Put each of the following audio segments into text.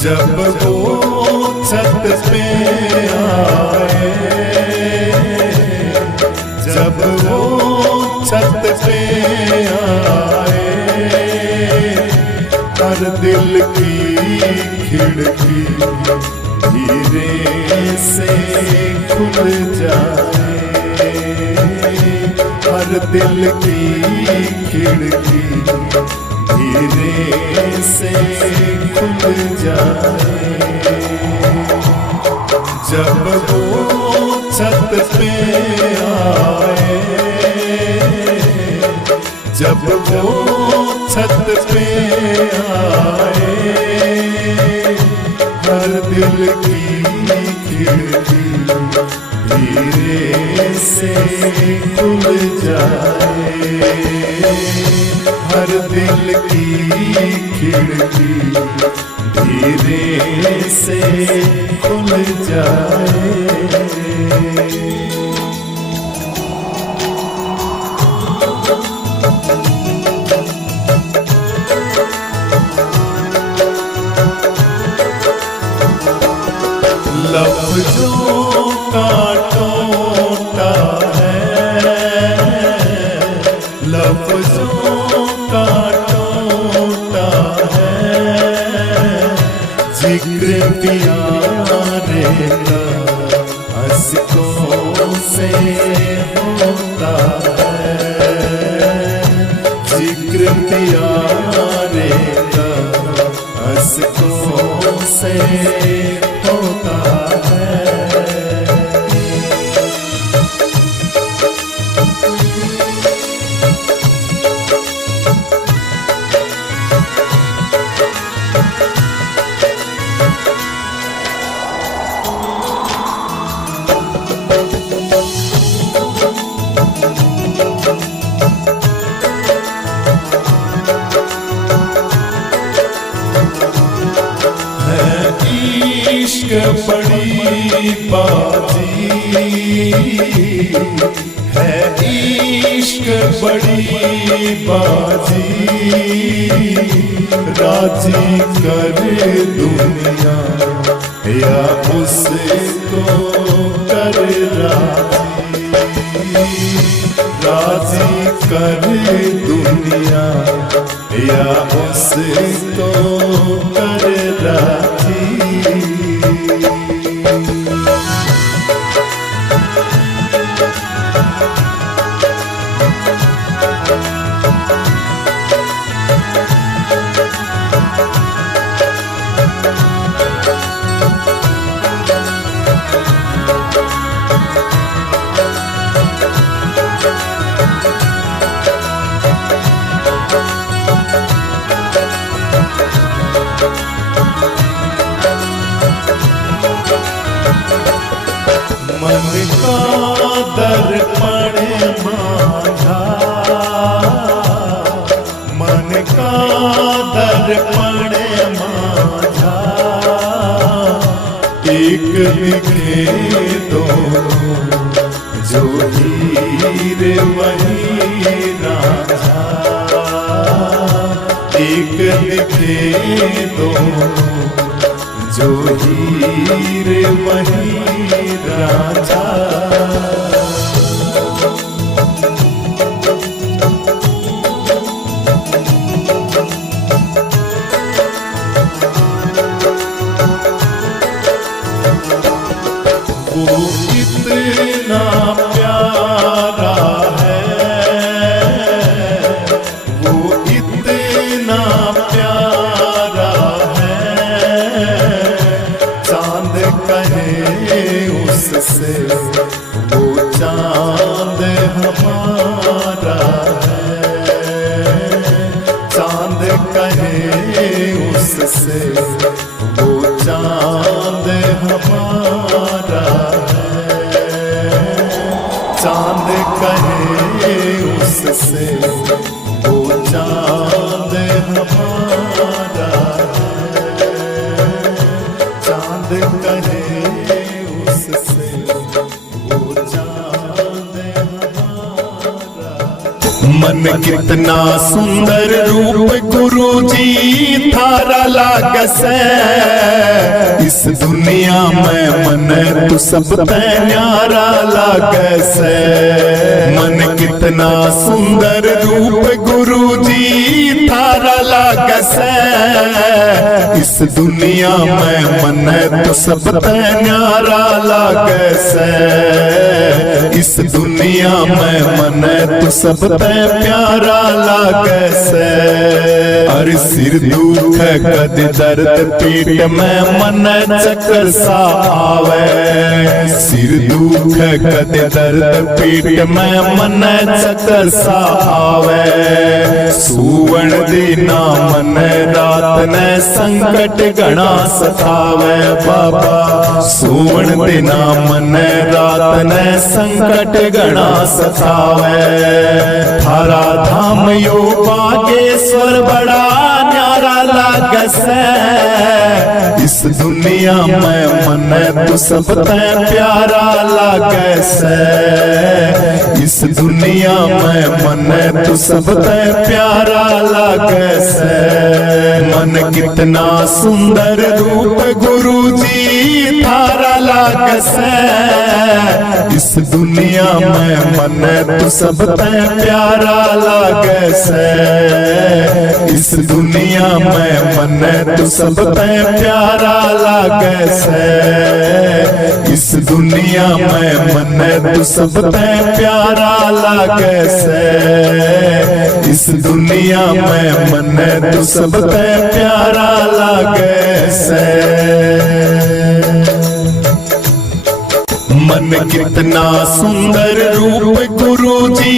जब वो छत पे आए, जब वो छत पे आए, हर दिल की खिड़की धीरे से खुल जाए, हर दिल की खिड़की धीरे से खुल जाए। जब वो छत पे आए, जब वो छत पे आए, हर दिल की खिड़की धीरे से खुल जाए, हर दिल की खिड़की धीरे से खुल जाए। लफ्ज़ों का टोटा है, लफ्ज़ों का टोटा है, जिक्र प्यारे का अश्कों से होता है, जिक्र प्यारे का अश्कों से होता है। इश्क बड़ी बाजी है, इश्क बड़ी बाजी, राजी करे दुनिया या उसको कर राजी, राजी करे दुनिया या उसको कर राजी। मन का दर्पण माझा, मन का दर्पण माझा, एक दिखे दोनों जो हीर वही रांझा, एक दिखे दोनों जो हीर वही रांझा। वो इतना प्यारा है, वो इतना प्यारा है, चांद कहे उससे वो चांद हमारा है, चांद कहे उससे वो चांद हमारा है, चांद कहे उससे वो चांद हमारा है, चांद कहे उससे वो चांद हमारा। मन कितना सुंदर रूप गुरुजी थारा लागस है। इस दुनिया में मन तू सब ते न्यारा लागस है। मन कितना सुंदर रूप गुरुजी थारा लागस है। इस दुनिया में मन तू सब ते न्यारा लागस है। इस दुनिया में मन तू सब ते प्यारा लागस है। हर सिर दुख कद दर्द पीठ में मन चक्कर सा आवे। सिर दुख कद दर्द पीठ में मन चक्कर सा आवे। सुवण दिना मन रात ने संकट घना सतावे बाबा। सुवण दिना मन रात ने संकट घना सतावे। थारा धाम यो बागेश्वर बड़ा न्यारा लागस है। इस दुनिया में मन तू सब ते प्यारा लागस है। इस दुनिया में मन तू सब ते प्यारा लागस है। मन कितना सुंदर रूप गुरुजी थारा लागस है। इस दुनिया में मन तू सब ते प्यारा लागस है। इस दुनिया में मन तू सब ते प्यारा लागस है। इस दुनिया में मन तू सब ते प्यारा लागस है। इस दुनिया में मन तू सब ते प्यारा लागस है। मन कितना सुंदर रूप गुरुजी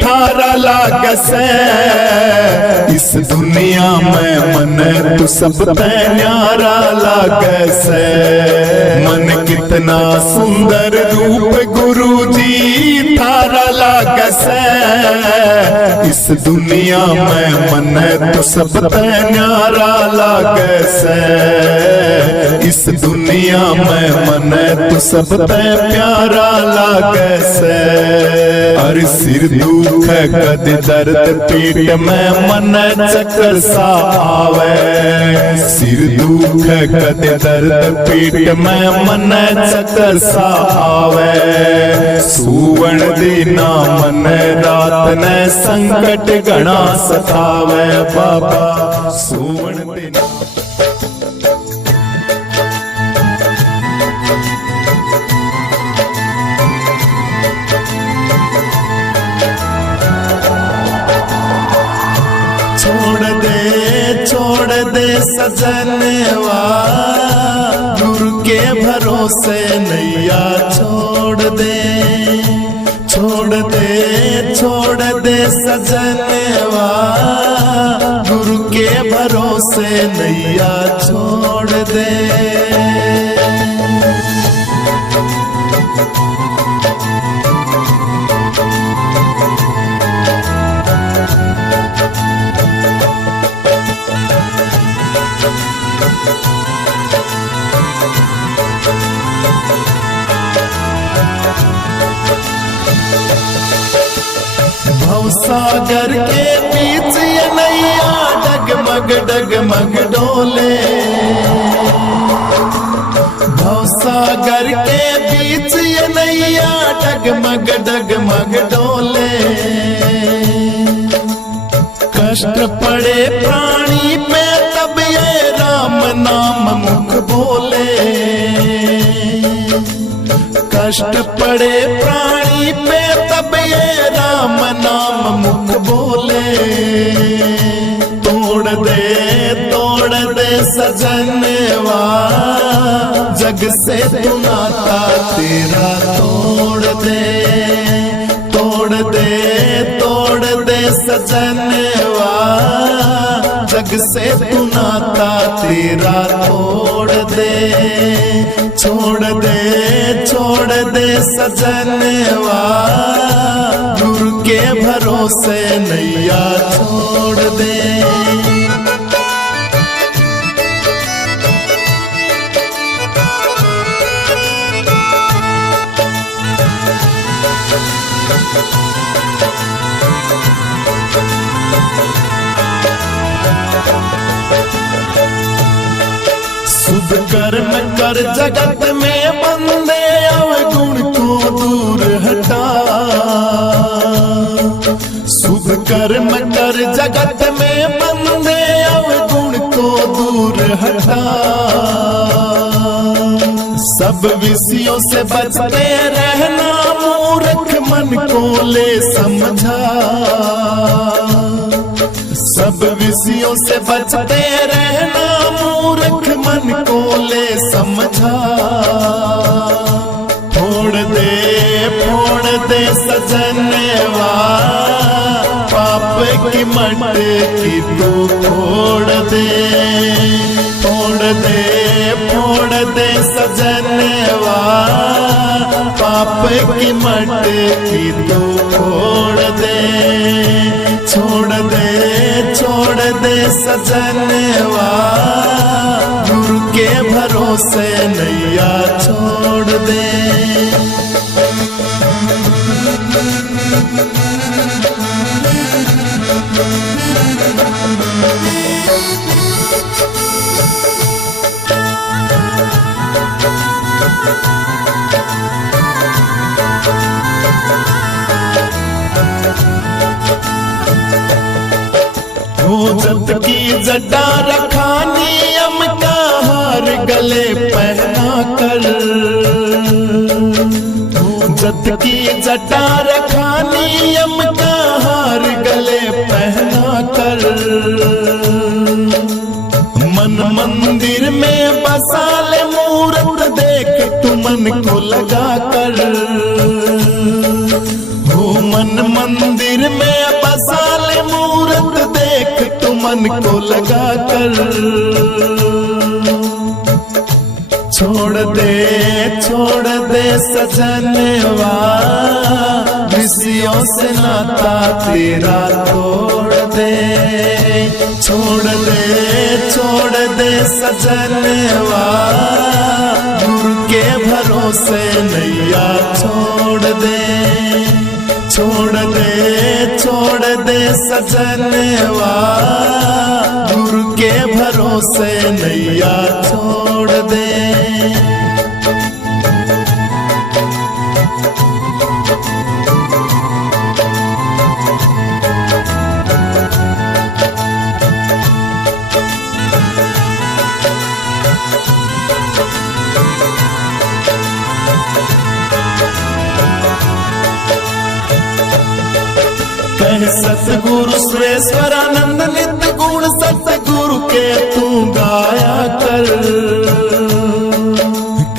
थारा लागस है। इस दुनिया में मन तू सब ते न्यारा लागस है। मन कितना सुंदर रूप गुरुजी थारा लागस है। इस दुनिया में मन तू सब ते न्यारा लागस है। इस दुनिया में मन तू सब ते प्यारा लागस है। हर सिर दुख कद दर्द पीठ में मन चक्कर सा आवे। सिर दुख कद दर्द पीठ में मन चक्कर सा आवे। सुवण दिना मन रात ने संकट घना सतावे बाबा। सुवण दिना छोड़ दे सजनवा गुरु के भरोसे नैया छोड़ दे। छोड़ दे सजनवा गुरु के भरोसे नैया छोड़ दे। सागर के बीच ये नैया डगमग डोले। भवसागर के बीच ये नैया डगमग डोले। कष्ट पड़े प्राणी पे तब ये राम नाम मुख बोले। कष्ट पड़े प्राणी पे तब ये राम नाम मुख बोले। तोड़ दे सजनवा जग से तू नाता तेरा तोड़ दे सजनवा जग से तू नाता तेरा तोड़ दे। छोड़ दे सजनवा गुरु के भरोसे नैया छोड़ दे। कर्म कर जगत में बंदे अवगुण को दूर हटा। शुभ कर्म कर जगत में बंदे अवगुण को दूर हटा। सब विषयों से बचते रहना मूर्ख मन को ले समझा। सब विषयों से बचते रहना मूर्ख मन को ले समझा। फोड़ दे सजनवा पाप की मटकी तू फोड़ दे। फोड़ दे सजनवा पाप की मटकी तू फोड़ दे। छोड़ दे सजनवा गुरु के भरोसे नैया छोड़ दे। जत की जटा रखा नियम का हार गले पहना कर। जत की जटा रखा नियम का हार गले पहना कर। मन मंदिर में बसा ले मूरत देख तू मन को लगा कर। हो मन मंदिर में बसा ले मूरत देख तू मन को लगा कर। छोड़ दे सजनवा विषयों से नाता तेरा तोड़ दे। छोड़ दे सजनवा गुरु के भरोसे नैया छोड़ दे। छोड़ दे सजनवा गुरु के भरोसे नैया छोड़ दे। सतगुरु सुरेश्वरानंद नित्य गुण सतगुरु के तू गाया कर।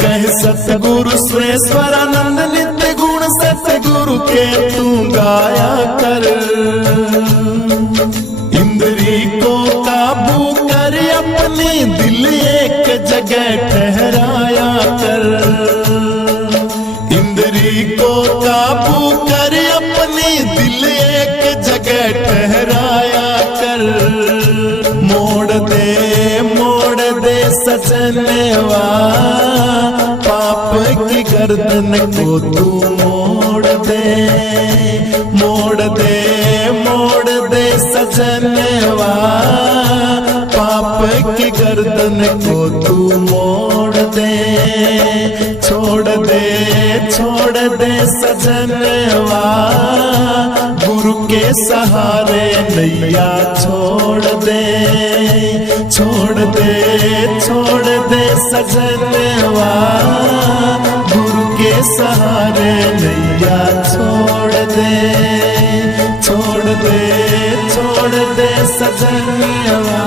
कह सतगुरु सुरेश्वरानंद नित्य गुण सतगुरु के तू गाया कर। इंद्री को काबू कर अपने दिल एक जगह ठहराया कर। इंद्री को काबू कर अपने दिल एक जगह ठहराया कर। मोड़ दे सजनवा पाप की गर्दन को तू मोड़ दे सजनवा पाप की गर्दन को तू मोड़ दे। छोड़ दे सजनवा गुरु के सहारे नैया छोड़ दे। छोड़ दे सजनवा गुरु के सहारे नैया छोड़ दे। छोड़ दे सजनवा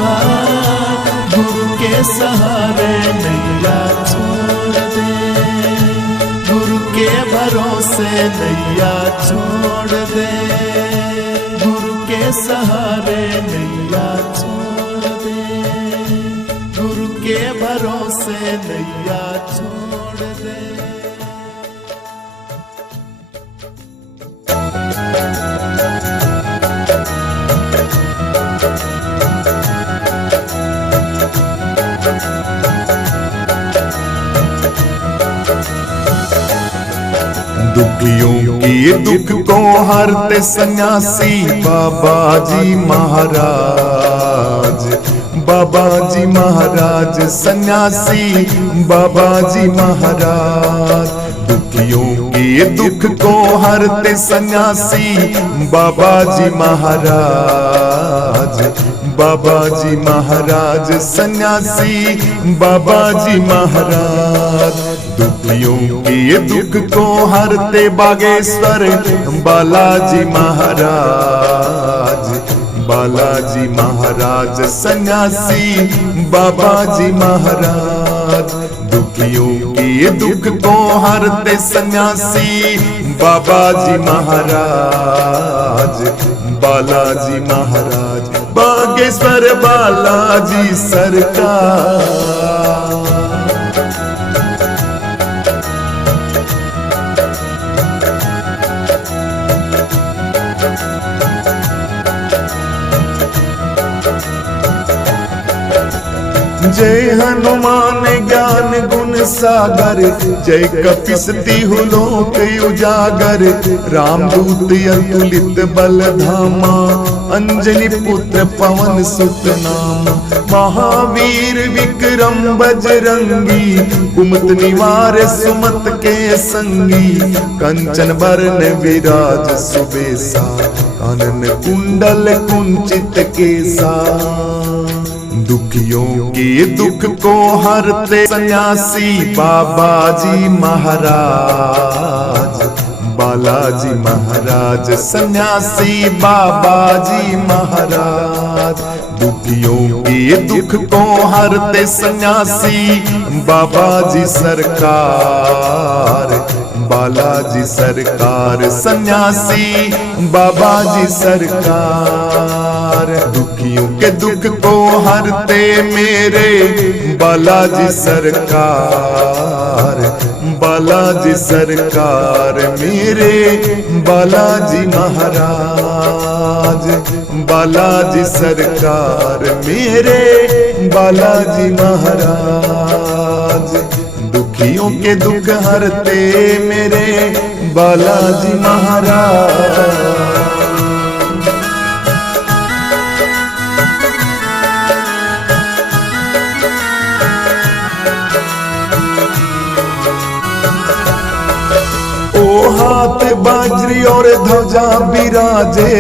गुरु के सहारे नैया छोड़ दे। गुरु के भरोसे नैया छोड़ दे। गुरु के सहारे नैया छोड़ दे। गुरु के भरोसे नैया छोड़ दे। दुखियों की दुख को हरते सन्यासी बाबा जी महाराज। बाबा जी महाराज सन्यासी बाबा जी महाराज। दुखियों के दुख को हरते सन्यासी बाबा जी महाराज। बाबा जी महाराज सन्यासी बाबा जी महाराज। दुखियों के दुख को हरते बागेश्वर बालाजी महाराज। बालाजी महाराज सन्यासी बाबा जी महाराज। दुखियों के दुख को हरते सन्यासी बाबा जी महाराज। बालाजी महाराज बागेश्वर बालाजी सरकार। जय हनुमान ज्ञान गुण सागर, जय कपिसती हुलोक उजागर। रामदूत अतुलित बल धामा, अंजनी पुत्र पवन सुत नामा। महावीर विक्रम बजरंगी, कुमत निवार सुमत के संगी। कंचन बरन विराज सुबेसा, कानन कुंडल कुंचित केसा। दुखियों के दुख को हरते सन्यासी बाबा जी महाराज। बालाजी महाराज सन्यासी बाबा जी महाराज। दुखियों के दुख को हरते सन्यासी बाबा जी सरकार। बालाजी सरकार सन्यासी बाबा जी सरकार। दुखियों के दुख को हरते मेरे बालाजी सरकार। बालाजी सरकार मेरे बालाजी महाराज। बालाजी सरकार मेरे बालाजी महाराज। दुखियों के दुख हरते मेरे बालाजी महाराज। हाथ बाजरी और ध्वजा बिराजे,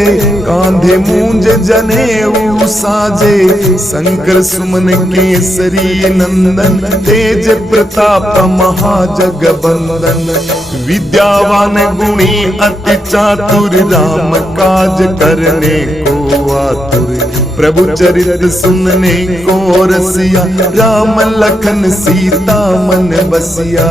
कांधे मूंज जनेऊ साजे। शंकर सुमन केसरी नंदन, तेज प्रताप महाजगबंदन। विद्यावान गुणी अति चातुर, राम काज करने को आतुर। प्रभु चरित सुनने को रसिया, राम लखन सीता मन बसिया।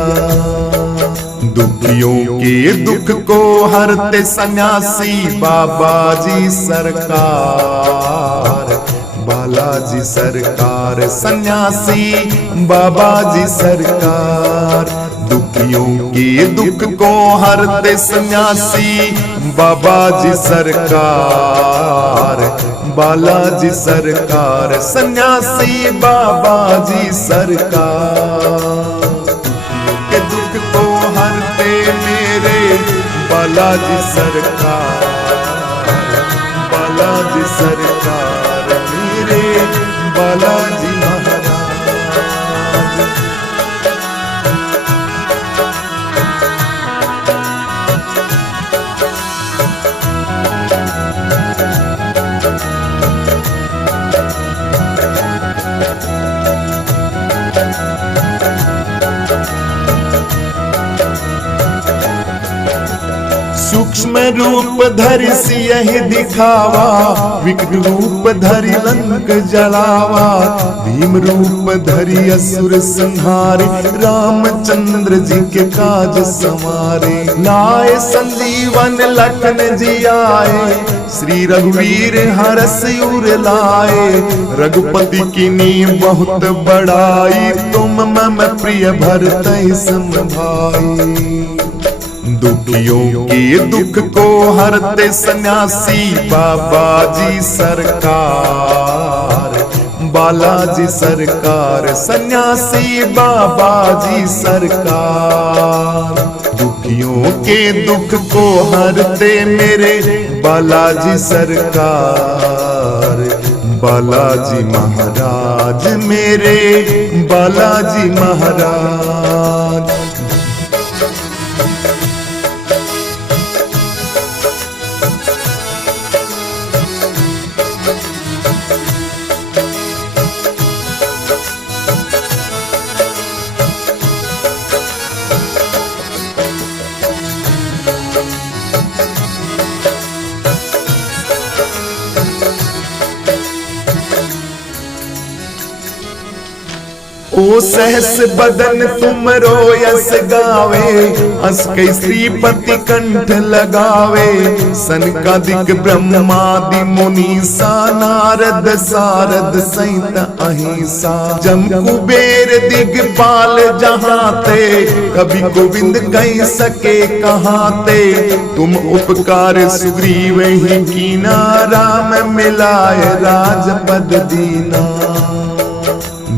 दुखियों के दुख को हरते सन्यासी बाबा जी सरकार। बालाजी सरकार सन्यासी बाबा जी सरकार। दुखियों के दुख को हरते सन्यासी बाबा जी सरकार। बालाजी सरकार सन्यासी बाबा जी सरकार। के दुख को हरते मेरे बालाजी सरकार। बालाजी सरकार मेरे बालाजी महाराज। सूक्ष्म रूप धरि सियहि दिखावा, विकट रूप धरि लंक जलावा। भीम रूप धरि असुर संहारे, रामचंद्र जी के काज संवारे। लाए संजीवन लखन जी आए, श्री रघुवीर हरष उर लाए। रघुपति कीन्ही बहुत बड़ाई, तुम मम प्रिय भरतहि सम भाई। दुखियों के दुख को हरते सन्यासी बाबा जी सरकार। बालाजी सरकार सन्यासी बाबा जी सरकार। दुखियों के दुख को हरते मेरे बालाजी सरकार। बालाजी महाराज, मेरे बालाजी महाराज। ओ सहस बदन तुम रोयस गावे, अस कई श्रीपति कंठ लगावे। सनकादिक ब्रह्मादि मुनीसा, नारद सारद सहित अहिंसा। जम कुबेर दिगपाल जहाते, कभी गोविंद कह सके कहाते। तुम उपकार सुग्रीव ही कीना, राम मिलाए राजपद दीना।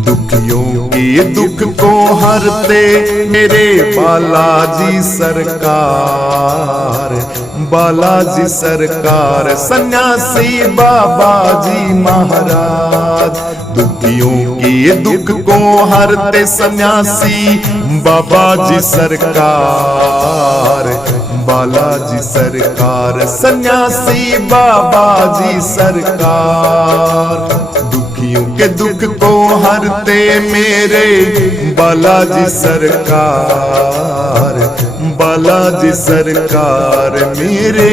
दुखियों के दुख को हरते मेरे बालाजी सरकार, बालाजी सरकार। सन्यासी बाबाजी महाराज, दुखियों के दुख को हरते सन्यासी बाबाजी सरकार, बालाजी सरकार। सन्यासी बाबाजी सरकार, दुखियों के दुख को हरते मेरे बालाजी सरकार, बालाजी सरकार। मेरे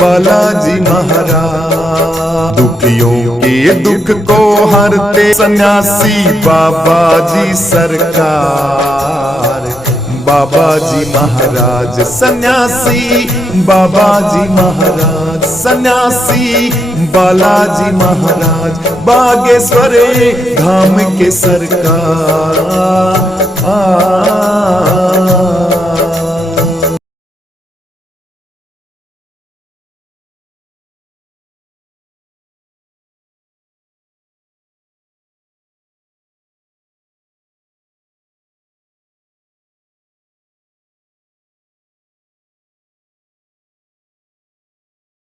बालाजी महाराज, दुखियों के दुख को हरते सन्यासी बाबाजी सरकार, बाबाजी महाराज। सन्यासी बाबाजी महाराज, सन्यासी बालाजी महाराज। बागेश्वरे धाम के सरकार।